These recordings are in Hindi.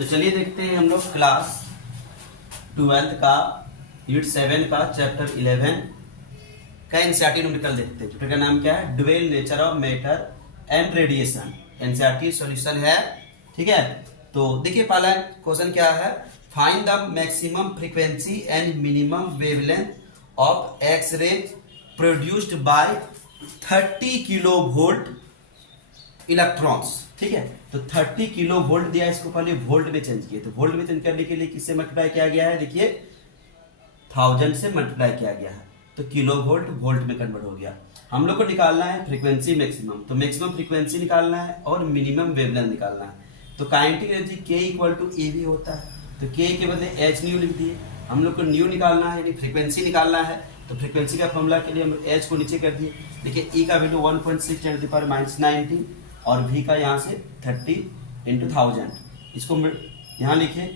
तो चलिए देखते हैं हम लोग क्लास 12th का यूनिट 7 का चैप्टर 11 का एनसीईआरटी न्यूमेरिकल देखते हैं। चैप्टर का नाम क्या है? Dual nature of matter and radiation. NCERT solution है, ठीक है। तो देखिए पहला क्वेश्चन क्या है, find the maximum frequency and minimum wavelength of X rays produced by 30 kilo volt electrons, ठीक है। तो 30 किलो वोल्ट दिया, इसको पहले वोल्ट में चेंज किए। तो वोल्ट में चेंज करने के लिए किससे मल्टीप्लाई किया गया है? देखिए 1000 से मल्टीप्लाई किया गया है, तो किलो वोल्ट वोल्ट में कन्वर्ट हो गया। हम लोग को निकालना है फ्रीक्वेंसी मैक्सिमम, तो मैक्सिमम फ्रीक्वेंसी निकालना है और मिनिमम वेवलेंथ निकालना है। तो kinetic energy K equal to ए भी होता है, तो K के बदले एच न्यू लिख दिए। हम लोग को न्यू निकालना है यानी फ्रीक्वेंसी निकालना है, तो फ्रीक्वेंसी का फॉर्मूला के लिए हम लोग एच को नीचे कर दिए। देखिए E का वैल्यू 1.6 × 10⁻19 और V का यहाँ से 30 × 1000। इसको यहाँ लिखे,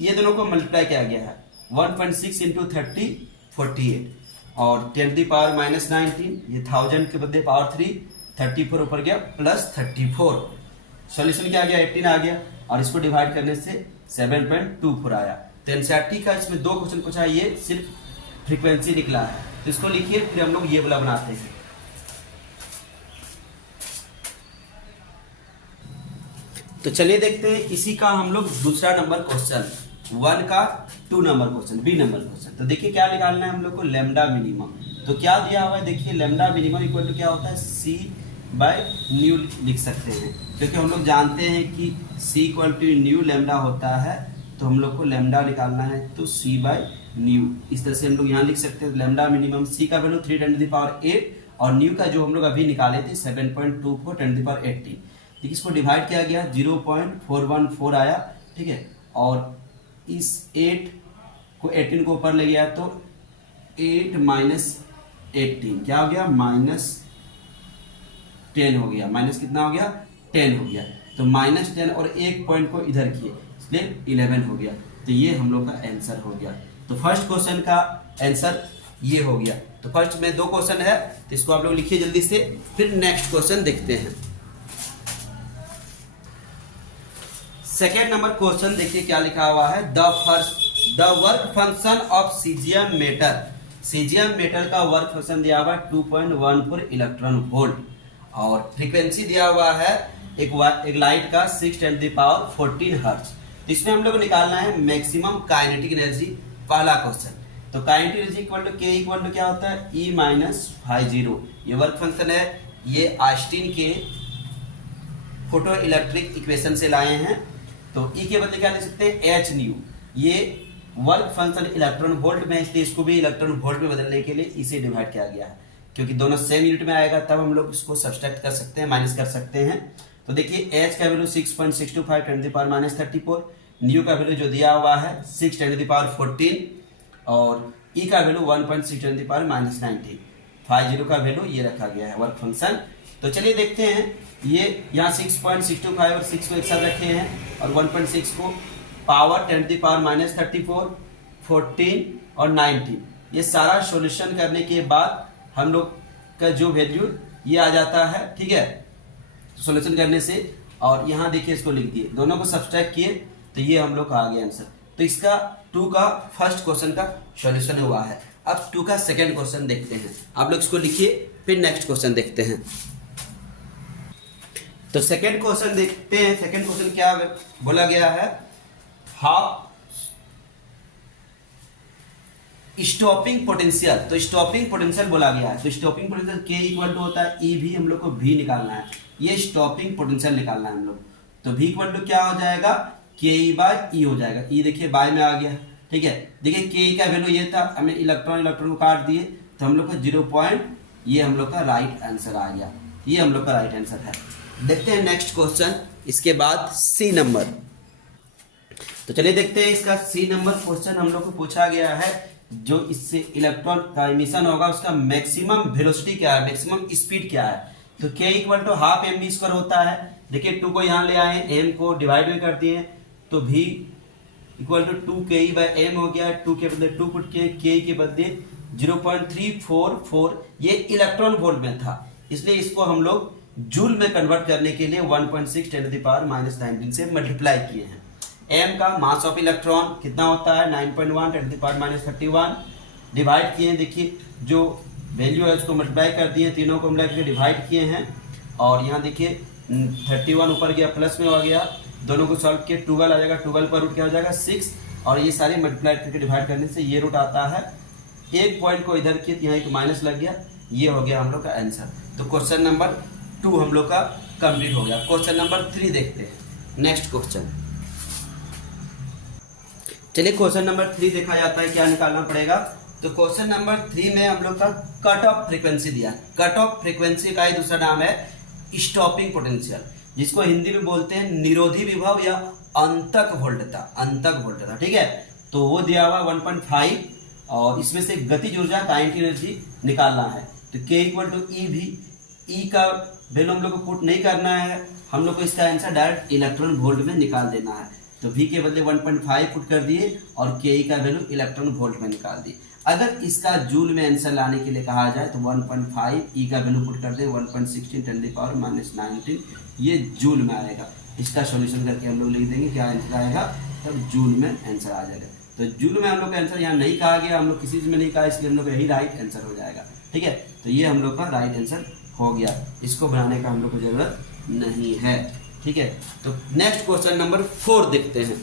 ये दोनों को मल्टीप्लाई किया गया है। 1.6 × 30 48 और 10⁻19, ये 1000 के बदले पावर 3 34 ऊपर गया प्लस 34। सॉल्यूशन क्या आ गया? 18 आ गया और इसको डिवाइड करने से 7.24 आया। तो एनसीईआरटी का इसमें 2 क्वेश्चन पूछा, ये सिर्फ फ्रीक्वेंसी निकला है। तो इसको लिखिए, फिर हम लोग ये वाला बनाते हैं। तो चलिए देखते हैं इसी का हम लोग दूसरा नंबर क्वेश्चन 1 का 2 number question, B number question. तो देखिए क्या निकालना है हम लोग को, लैम्डा मिनिमम। तो क्या दिया हुआ है? देखिए लैम्डा मिनिमम इक्वल टू क्या होता है? C बाय न्यू लिख सकते हैं, क्योंकि हम लोग जानते हैं कि C equal to nu lambda होता है। तो हम लोग को लैम्डा निकालना है, तो C बाय न्यू। इस तरह से हम लोग यहाँ लिख सकते हैं लैम्डा मिनिमम। C का वैल्यू 3 × 10⁸ और न्यू का जो हम लोग अभी निकाले थे 7.24 × 10⁻80। ठीक, इसको डिवाइड किया गया 0.414 आया, ठीक है। और इस 8 को 18 को ऊपर ले गया तो 8 - 18 क्या हो गया? -10 हो गया। माइनस कितना हो गया? 10 हो गया। तो -10 और एक पॉइंट को इधर किए, इसलिए 11 हो गया। तो ये हम लोग का आंसर हो गया। तो फर्स्ट क्वेश्चन का आंसर ये हो गया। तो फर्स्ट में 2 क्वेश्चन है, तो इसको आप लोग लिखिए जल्दी से, फिर नेक्स्ट क्वेश्चन देखते हैं। सेकेंड नंबर क्वेश्चन देखिए क्या लिखा हुआ है, the work function of caesium metal. Caesium metal का वर्क फंक्शन दिया हुआ है 2.14 इलेक्ट्रॉन वोल्ट और फ्रीक्वेंसी दिया हुआ है एक लाइट का 6 × 10⁻14 हर्ट्ज। तो इसमें हम लोग को निकालना है मैक्सिमम काइनेटिक एनर्जी, पहला क्वेश्चन। तो kinetic energy equal to K equal to क्या होता है? E - φ0। ये वर्क फंक्शन है, ये आइंस्टीन के फोटो इलेक्ट्रिक इक्वेशन से लाए हैं। तो E के बदले क्या लिख सकते हैं? H new. ये वर्क फंक्शन इलेक्ट्रॉन वोल्ट में, इसलिए इसको भी इलेक्ट्रॉन वोल्ट में बदलने के लिए इसे डिवाइड किया गया है, क्योंकि दोनों सेम यूनिट में आएगा तब हम लोग इसको सब्सट्रैक्ट कर सकते हैं, माइनस कर सकते हैं। तो देखिए H का वैल्यू 6.625 × 10⁻34, न्यू का वैल्यू जो दिया हुआ है 6 × 10⁻14 और E का वैल्यू 1.6 × 10⁻19। φ0 का वैल्यू ये रखा गया है वर्क फंक्शन। तो चलिए देखते हैं, ये यहाँ 6.625 और 6 को एक साथ रखे हैं और 1.6 को पावर 10 × 10⁻34, 14 और 19। ये सारा सॉल्यूशन करने के बाद हम लोग का जो वैल्यू ये आ जाता है, ठीक है, सॉल्यूशन करने से। और यहाँ देखिए इसको लिख दिए, दोनों को सब्सट्रैक्ट किए, तो ये हम लोग का आ गया आंसर। तो इसका 2 का फर्स्ट क्वेश्चन का सॉल्यूशन हुआ है। अब 2 का सेकेंड क्वेश्चन देखते हैं। आप लोग इसको लिखिए, फिर नेक्स्ट क्वेश्चन देखते हैं। तो सेकेंड क्वेश्चन देखते हैं। सेकेंड क्वेश्चन क्या बोला गया है, हाफ स्टॉपिंग पोटेंशियल। तो स्टॉपिंग पोटेंशियल बोला गया है, तो stopping potential K equal to होता है E भी, हम लोग को V निकालना है। ये स्टॉपिंग पोटेंशियल निकालना है हम लोग। तो V इक्वल टू क्या हो जाएगा? Ke/E हो जाएगा। E देखिए बाय में आ गया, ठीक है। देखिए Ke का वैल्यू ये था, हमें इलेक्ट्रॉन को काट दिए, तो हम लोग का 0. ये हम लोग का राइट आंसर आ गया। ये हम लोग का राइट आंसर है। देखते हैं नेक्स्ट क्वेश्चन, इसके बाद C नंबर। तो चलिए देखते हैं इसका C नंबर क्वेश्चन। हम लोग को पूछा गया है जो इससे इलेक्ट्रॉन का एमिशन होगा उसका मैक्सिमम वेलोसिटी क्या है, मैक्सिमम स्पीड क्या है। तो K equal to half mv² होता है। देखिए 2 को यहाँ ले आए, m को डिवाइड में कर दिए, तो V इक्वल टू 2Ke/m हो गया। 2 के बदले 2 पुट किए, K के बदले 0.344, ये इलेक्ट्रॉन वोल्ट में था, इसलिए इसको हम लोग जूल में कन्वर्ट करने के लिए 1.6 × 10⁻19 से मल्टीप्लाई किए हैं। m का मास ऑफ इलेक्ट्रॉन कितना होता है 9.1 × 10⁻31 डिवाइड किए, देखिए जो वैल्यू है उसको मल्टीप्लाई कर दिए, तीनों को मिला करके डिवाइड किए हैं और यहाँ देखिए 31 ऊपर गया प्लस में हो गया, दोनों को सॉल्व किए 12 आ जाएगा, 12 पर रूट क्या हो जाएगा 6 और ये सारे मल्टीप्लाई करके डिवाइड करने से ये रूट आता है। एक पॉइंट को इधर किए यहाँ एक माइनस लग गया, ये हो गया हम लोग का आंसर। तो क्वेश्चन नंबर 2 हम लोग का कंप्लीट हो गया। क्वेश्चन नंबर 3 देखते हैं। नेक्स्ट क्वेश्चन, चलिए क्वेश्चन नंबर 3 देखा जाता है, क्या निकालना पड़ेगा। तो क्वेश्चन नंबर 3 में हम लोग का कट ऑफ फ्रीक्वेंसी दिया। कट ऑफ फ्रीक्वेंसी का ही दूसरा नाम है स्टॉपिंग पोटेंशियल, जिसको हिंदी में बोलते हैं निरोधी विभव या अंतक वोल्टता, अंतक वोल्टता, ठीक है। तो वो दिया हुआ 1.5 और इसमें से गतिज ऊर्जा काइनेटिक एनर्जी निकालना है। तो K = E भी, E का वैल्यू हम लोग को पुट नहीं करना है, हम लोग को इसका आंसर डायरेक्ट इलेक्ट्रॉन वोल्ट में निकाल देना है। तो V के बदले 1.5 पुट कर दिए और Ke का वैल्यू इलेक्ट्रॉन वोल्ट में निकाल दी। अगर इसका जूल में आंसर लाने के लिए कहा जाए तो 1.5 E का वैल्यू पुट कर दे 1.16 × 10⁻19, ये जूल में आएगा। इसका सॉल्यूशन करके हम लोग लिख देंगे, क्या आंसर आएगा, तब जूल में आंसर आ जाएगा। तो जूल में हम लोग का आंसर यहाँ नहीं कहा गया, हम लोग किसी चीज में नहीं कहा, इसलिए हम लोग यही राइट आंसर हो जाएगा, ठीक है। तो ये हम लोग का राइट आंसर हो गया, इसको बनाने का हम लोग को जरूरत नहीं है, ठीक है। तो नेक्स्ट क्वेश्चन नंबर 4 देखते हैं।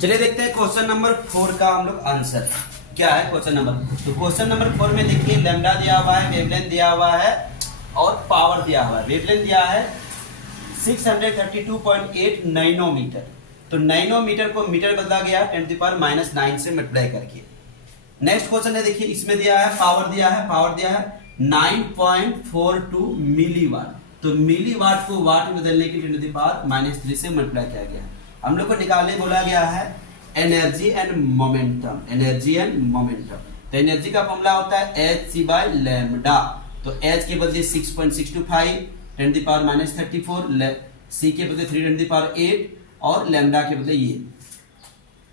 चलिए देखते हैं क्वेश्चन नंबर 4 का हम लोग आंसर क्या है। क्वेश्चन नंबर, तो क्वेश्चन नंबर 4 में देखिए लैम्डा दिया हुआ है, वेवलेंथ दिया हुआ है और पावर दिया हुआ है। वेवलेंथ दिया है 632.8 नैनोमीटर। तो नैनोमीटर को मीटर बदला गया 10⁻⁹ से मल्टीप्लाई करके। नेक्स्ट क्वेश्चन है, देखिए इसमें दिया है पावर दिया है 9.42 मिलीवाट। तो मिलीवाट को वाट में बदलने के लिए 10⁻³ से मल्टीप्लाई किया गया। हम लोग को निकालने बोला गया है energy and momentum, energy and momentum. तो एनर्जी का फॉर्मूला होता है hc/λ। तो h के बदले 6.625 10⁻34, c के बदले 3 10⁸ और लैम्डा के बदले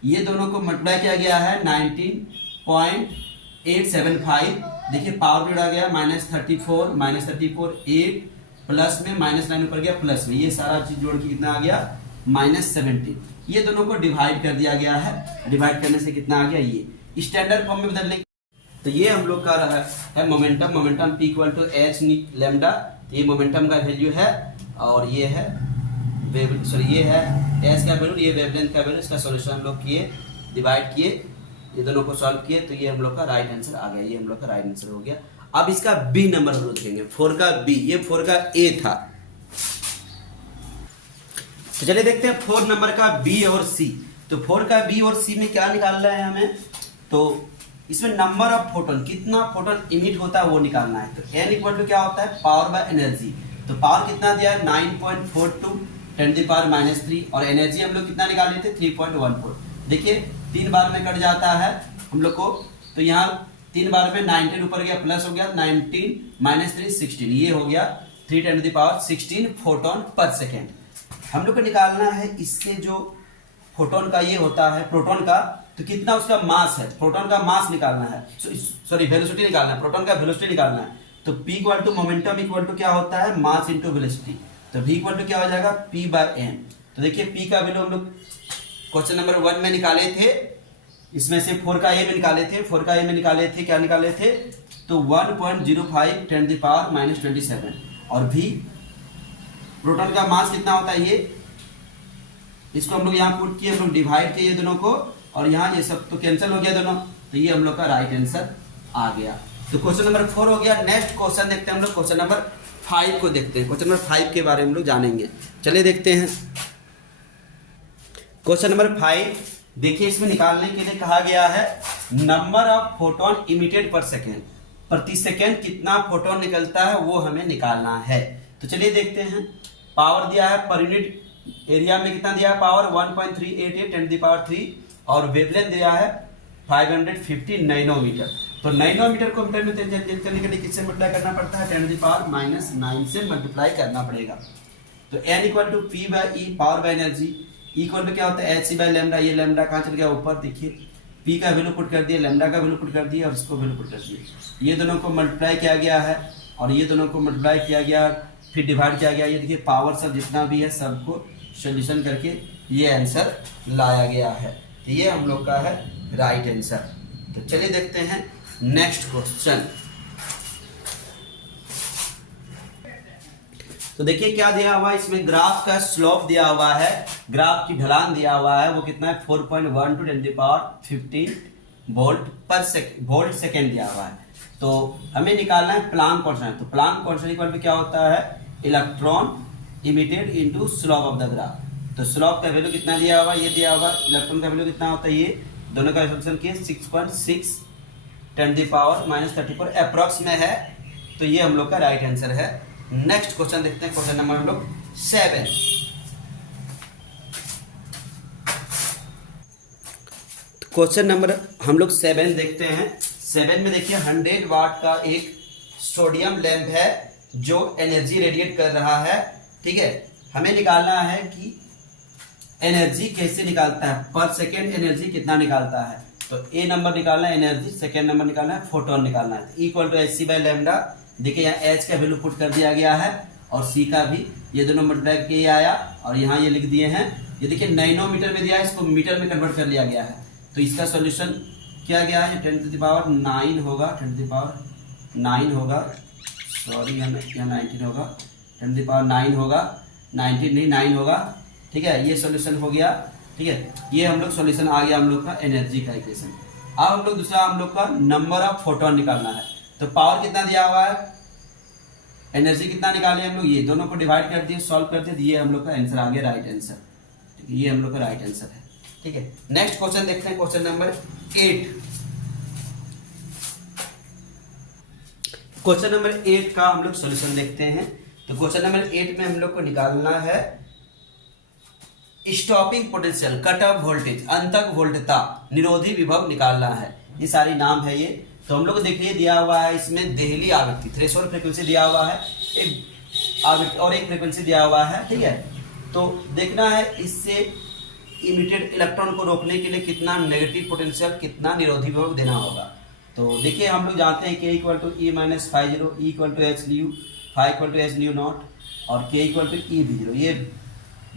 ये दोनों को मल्टीप्लाई किया गया है 19.875। देखिए पावर जोड़ा गया -34 8 प्लस में -9 ऊपर गया प्लस में, ये सारा चीज जोड़ के कितना आ गया -17। ये दोनों को डिवाइड कर दिया गया है, डिवाइड करने से कितना आ गया, ये स्टैंडर्ड फॉर्म में बदलने। तो ये हम लोग का रहा है momentum, momentum P = h lambda. ये मोमेंटम का वैल्यू है और ये है ये है h का वैल्यू, ये वेवलेंथ का वैल्यू। इसका सॉल्यूशन हम लोग किए, डिवाइड किए, ये दोनों को सॉल्व किए, तो ये हम लोग का राइट आंसर आ गया। ये हम लोग का राइट आंसर हो गया। अब इसका बी नंबर हम लोग देखेंगे, 4 का बी, ये 4 का ए था। तो चलिए देखते हैं 4 नंबर का बी और सी। तो 4 का बी और सी में क्या निकालना है हमें, तो इसमें नंबर ऑफ फोटोन, कितना फोटोन इमिट होता है वो निकालना है। तो n = क्या होता है, पावर बाय एनर्जी। तो पावर कितना दिया है 9.42 10⁻³ और एनर्जी हम लोग कितना निकाले थे 3.14। देखिए 3 बार में कट जाता है हम लोग को, तो यहाँ 3 बार में 19 ऊपर गया प्लस हो गया 19 -3 16, ये हो गया 3 10⁻16 फोटोन पर सेकेंड। हम लोग को निकालना है इससे जो फोटोन का ये होता है प्रोटॉन का, तो कितना उसका मास है, प्रोटॉन का मास निकालना है, सॉरी वेलोसिटी निकालना है, प्रोटॉन का वेलोसिटी निकालना है। तो P = मोमेंटम = क्या होता है, मास इंटू वेलोसिटी। तो V = क्या हो जाएगा P/m। तो देखिए P का वैल्यू हम लोग क्वेश्चन नंबर 1 में निकाले थे, इसमें से 4 का ए में निकाले थे, 4 का ए में निकाले थे, क्या निकाले थे, तो 1.05 10⁻⁻27। और V प्रोटॉन का मास कितना होता है, ये इसको हम लोग यहाँ पुट किए, हम लोग डिवाइड किए दोनों को, और यहाँ ये सब तो कैंसिल हो गया दोनों, तो ये हम लोग का राइट आंसर आ गया। तो क्वेश्चन नंबर 4 हो गया। नेक्स्ट क्वेश्चन देखते हैं हम लोग, क्वेश्चन नंबर 5 को देखते हैं। क्वेश्चन नंबर 5 के बारे में हम लोग जानेंगे, चलिए देखते हैं। क्वेश्चन नंबर 5 देखिए, इसमें निकालने के लिए कहा गया है नंबर ऑफ फोटोन इमिटेड पर सेकेंड, प्रति सेकेंड कितना फोटोन निकलता है वो हमें निकालना है। तो चलिए देखते हैं। पावर दिया है पर यूनिट एरिया में कितना दिया है, पावर 1.388 10⁻³ और वेवलेंथ दिया है 550 नैनोमीटर। तो नैनोमीटर को मीटर में चेंज करने के लिए किससे मल्टीप्लाई करना पड़ता है, 10⁻⁹ से मल्टीप्लाई करना पड़ेगा। तो n = P/E, power by energy, E = क्या होता है hc/λ। ये लैम्डा कहाँ चल गया, ऊपर देखिए, P का वैल्यू पुट कर दिया, लैम्डा का वैल्यू पुट कर दिया और इसको वैल्यू पुट कर दिया। ये दोनों को मल्टीप्लाई किया गया है और ये दोनों को मल्टीप्लाई किया गया फिर डिवाइड किया गया। ये देखिए पावर सब जितना भी है सबको सोल्यूशन करके ये आंसर लाया गया है। तो ये हम लोग का है राइट आंसर। तो चलिए देखते हैं नेक्स्ट क्वेश्चन। तो देखिए क्या दिया हुआ है इसमें, ग्राफ का स्लोप दिया हुआ है, ग्राफ की ढलान दिया हुआ है, वो कितना है 4.1 to 10 power 15 वोल्ट सेकेंड दिया हुआ है। तो हमें निकालना है प्लांक कांस्टेंट। तो प्लांक कांस्टेंट इक्वल टू क्या होता है, electron emitted into slope of the graph. तो स्लोप का वैल्यू कितना दिया हुआ, ये दिया हुआ, इलेक्ट्रॉन का वैल्यू कितना होता है, ये दोनों का सॉल्यूशन किए 6.6 10 power -34 अप्रॉक्स में है। तो ये हम लोग का राइट आंसर है। नेक्स्ट क्वेश्चन देखते हैं, क्वेश्चन नंबर हम लोग 7। क्वेश्चन नंबर हम लोग 7 देखते हैं। 7 में देखिए 100 वाट का एक सोडियम लैंप है जो एनर्जी रेडिएट कर रहा है। ठीक है, हमें निकालना है कि एनर्जी कैसे निकालता है, पर सेकेंड एनर्जी कितना निकालता है। तो ए नंबर निकालना है एनर्जी, सेकेंड नंबर निकालना है फोटोन निकालना है। Equal to h by lambda. देखिए यहाँ एच का वैल्यू पुट कर दिया गया है और सी का भी, ये दोनों मल्टीप्लाई किए आया और यहाँ ये लिख दिए हैं। ये देखिए नैनोमीटर में दिया है, इसको मीटर में कन्वर्ट कर लिया गया है। तो इसका सॉल्यूशन किया गया है 10⁻9 होगा, 10⁻9 होगा, सॉरी यहाँ 19 होगा, 10⁻9 होगा, 19 नहीं 9 होगा। ठीक है, ये सॉल्यूशन हो गया। ठीक है, ये हम लोग सॉल्यूशन आ गया हम लोग का एनर्जी का इक्वेशन। अब हम लोग दूसरा हम लोग का नंबर ऑफ फोटोन निकालना है। तो पावर कितना दिया हुआ है, एनर्जी कितना निकाले हम लोग, ये दोनों को डिवाइड कर दिए, सॉल्व कर दिए, ये हम लोग का आंसर आ गया राइट आंसर। ठीक है, ये हम लोग का राइट आंसर है। ठीक है, नेक्स्ट क्वेश्चन देखते हैं, क्वेश्चन नंबर 8। क्वेश्चन नंबर 8 का हम लोग सॉल्यूशन देखते हैं। तो क्वेश्चन नंबर 8 में हम लोग को निकालना है stopping potential, cut off voltage, अंतक वोल्टता, निरोधी विभव निकालना है। ये सारी नाम है ये। तो हम लोग को देखिए दिया हुआ है इसमें देहली आवृत्ति, थ्रेशोल्ड फ्रीक्वेंसी दिया हुआ है, एक आवृत्ति और एक फ्रीक्वेंसी दिया हुआ है। ठीक है, तो देखना है इससे इमिटेड इलेक्ट्रॉन को रोकने के लिए कितना नेगेटिव पोटेंशियल, कितना निरोधी विभव देना होगा। तो देखिए हम लोग जानते हैं k equal to E - 50, E equal to h nu, phi equal to h nu naught और k equal to E V0। ये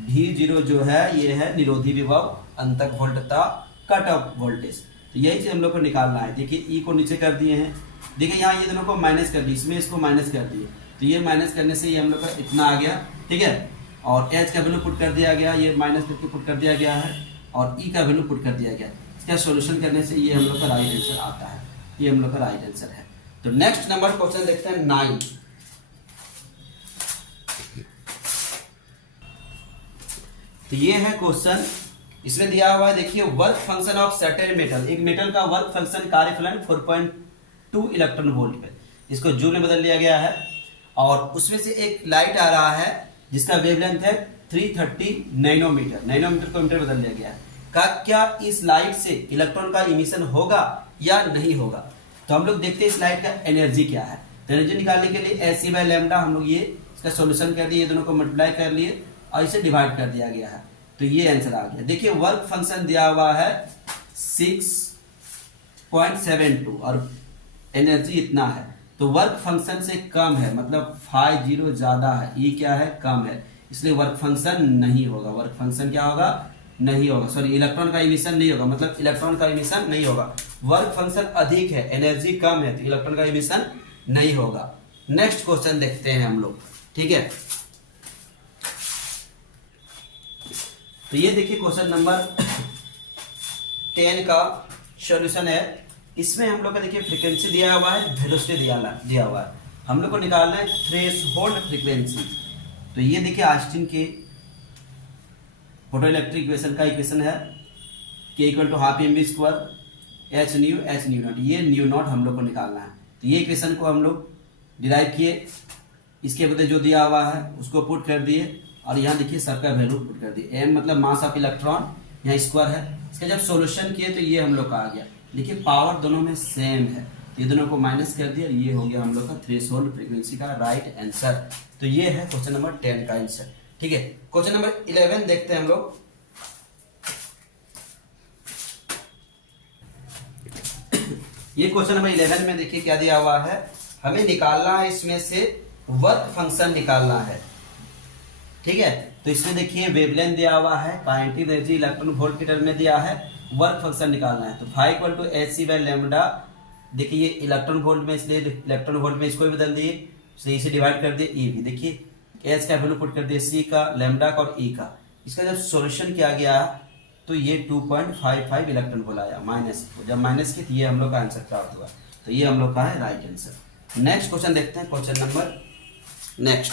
V0 जो है ये है निरोधी विभव, अंतक वोल्टता, कट ऑफ वोल्टेज। तो यही चीज हम लोग को निकालना है। देखिए E को नीचे कर दिए हैं, देखिए यहाँ ये दोनों को माइनस कर दिए, इसमें इसको माइनस कर दिए, तो ये माइनस करने से ये हम लोग का इतना आ गया। ठीक है, और H का वैल्यू पुट कर दिया गया, ये माइनस करके पुट कर दिया गया है, और E का वैल्यू पुट कर दिया गया। इसका सॉल्यूशन करने से ये हम लोग का राइट आंसर आता है। ये हम लोग का राइट आंसर है। तो नेक्स्ट नंबर क्वेश्चन देखते हैं 9। तो ये है क्वेश्चन, इसमें दिया हुआ है देखिए work function of certain metal, एक मेटल का वर्क फंक्शन कार्यफलन 4.2 इलेक्ट्रॉन वोल्ट पे, इसको जूल में बदल लिया गया है। और उसमें से एक लाइट आ रहा है जिसका वेवलेंथ है 330 नैनोमीटर, नैनोमीटर को मीटर बदल लिया गया है। क्या इस लाइट से इलेक्ट्रॉन का इमिशन होगा या नहीं होगा। तो हम लोग देखते हैं इस लाइट का एनर्जी क्या है। तो एनर्जी निकालने के लिए H बाई लैम्डा हम लोग ये इसका सॉल्यूशन कर दिए, दोनों को मल्टीप्लाई कर लिए और इसे डिवाइड कर दिया गया है। तो ये आंसर आ गया। देखिए वर्क फंक्शन दिया हुआ है 6.72 और एनर्जी इतना है। तो वर्क फंक्शन से कम है, मतलब φ0 ज्यादा है, ये क्या है कम है, इसलिए वर्क फंक्शन नहीं होगा। वर्क फंक्शन क्या होगा, नहीं होगा, सॉरी इलेक्ट्रॉन का इमिशन नहीं होगा, मतलब इलेक्ट्रॉन का इमिशन नहीं होगा। वर्क फंक्शन अधिक है, एनर्जी कम है, तो इलेक्ट्रॉन का इमिशन नहीं होगा। नेक्स्ट क्वेश्चन देखते हैं हम लोग। ठीक है, तो ये देखिए क्वेश्चन नंबर 10 का सॉल्यूशन है। इसमें हम लोग का देखिए फ्रीक्वेंसी दिया हुआ है, वेलोसिटी दिया हुआ है। हम लोग को निकालना है थ्रेशोल्ड फ्रीक्वेंसी। तो ये देखिए आस्टिन के फोटो इलेक्ट्रिक इक्वेशन का इक्वेशन है, k equal to half mv² h nu naught, ये न्यू नॉट हम लोग को निकालना है। तो ये इक्वेशन को हम लोग डिराइव किए, इसके बदले जो दिया हुआ है उसको पुट कर दिए और यहाँ देखिए सबका वैल्यू पुट कर दिए। m मतलब मास ऑफ इलेक्ट्रॉन, यहाँ स्क्वायर है। इसका जब सॉल्यूशन किए तो ये हम लोग का आ गया। देखिए पावर दोनों में सेम है, ये दोनों को माइनस कर दिया, ये हो गया हम लोग का थ्रेशोल्ड फ्रीक्वेंसी का राइट आंसर। तो ये है क्वेश्चन नंबर 10 का आंसर। ठीक है, क्वेश्चन नंबर 11 देखते हैं हम लोग। ये क्वेश्चन नंबर 11 में देखिए क्या दिया हुआ है, हमें निकालना है इसमें से वर्क फंक्शन निकालना है, ठीक है। तो इसमें देखिए वेवलेंथ दिया हुआ है, काइनेटिक एनर्जी इलेक्ट्रॉन वोल्ट के टर्म में दिया है, वर्क फंक्शन निकालना है। तो phi equal to h c by lambda, देखिए ये इलेक्ट्रॉन वोल्ट में, इसलिए इलेक्ट्रॉन वोल्ट में इसको भी बदल दिए, सी से डिवाइड कर दिए, ई भी देखिए एच का वैल्यू पुट कर दिया, सी का, लेमडा का और ई का। इसका जब सॉल्यूशन किया गया तो ये 2.55 इलेक्ट्रॉन वोल्ट आया, माइनस, जब माइनस की तो ये हम लोग का आंसर प्राप्त हुआ। तो ये हम लोग का है राइट आंसर। नेक्स्ट क्वेश्चन देखते हैं, क्वेश्चन नंबर नेक्स्ट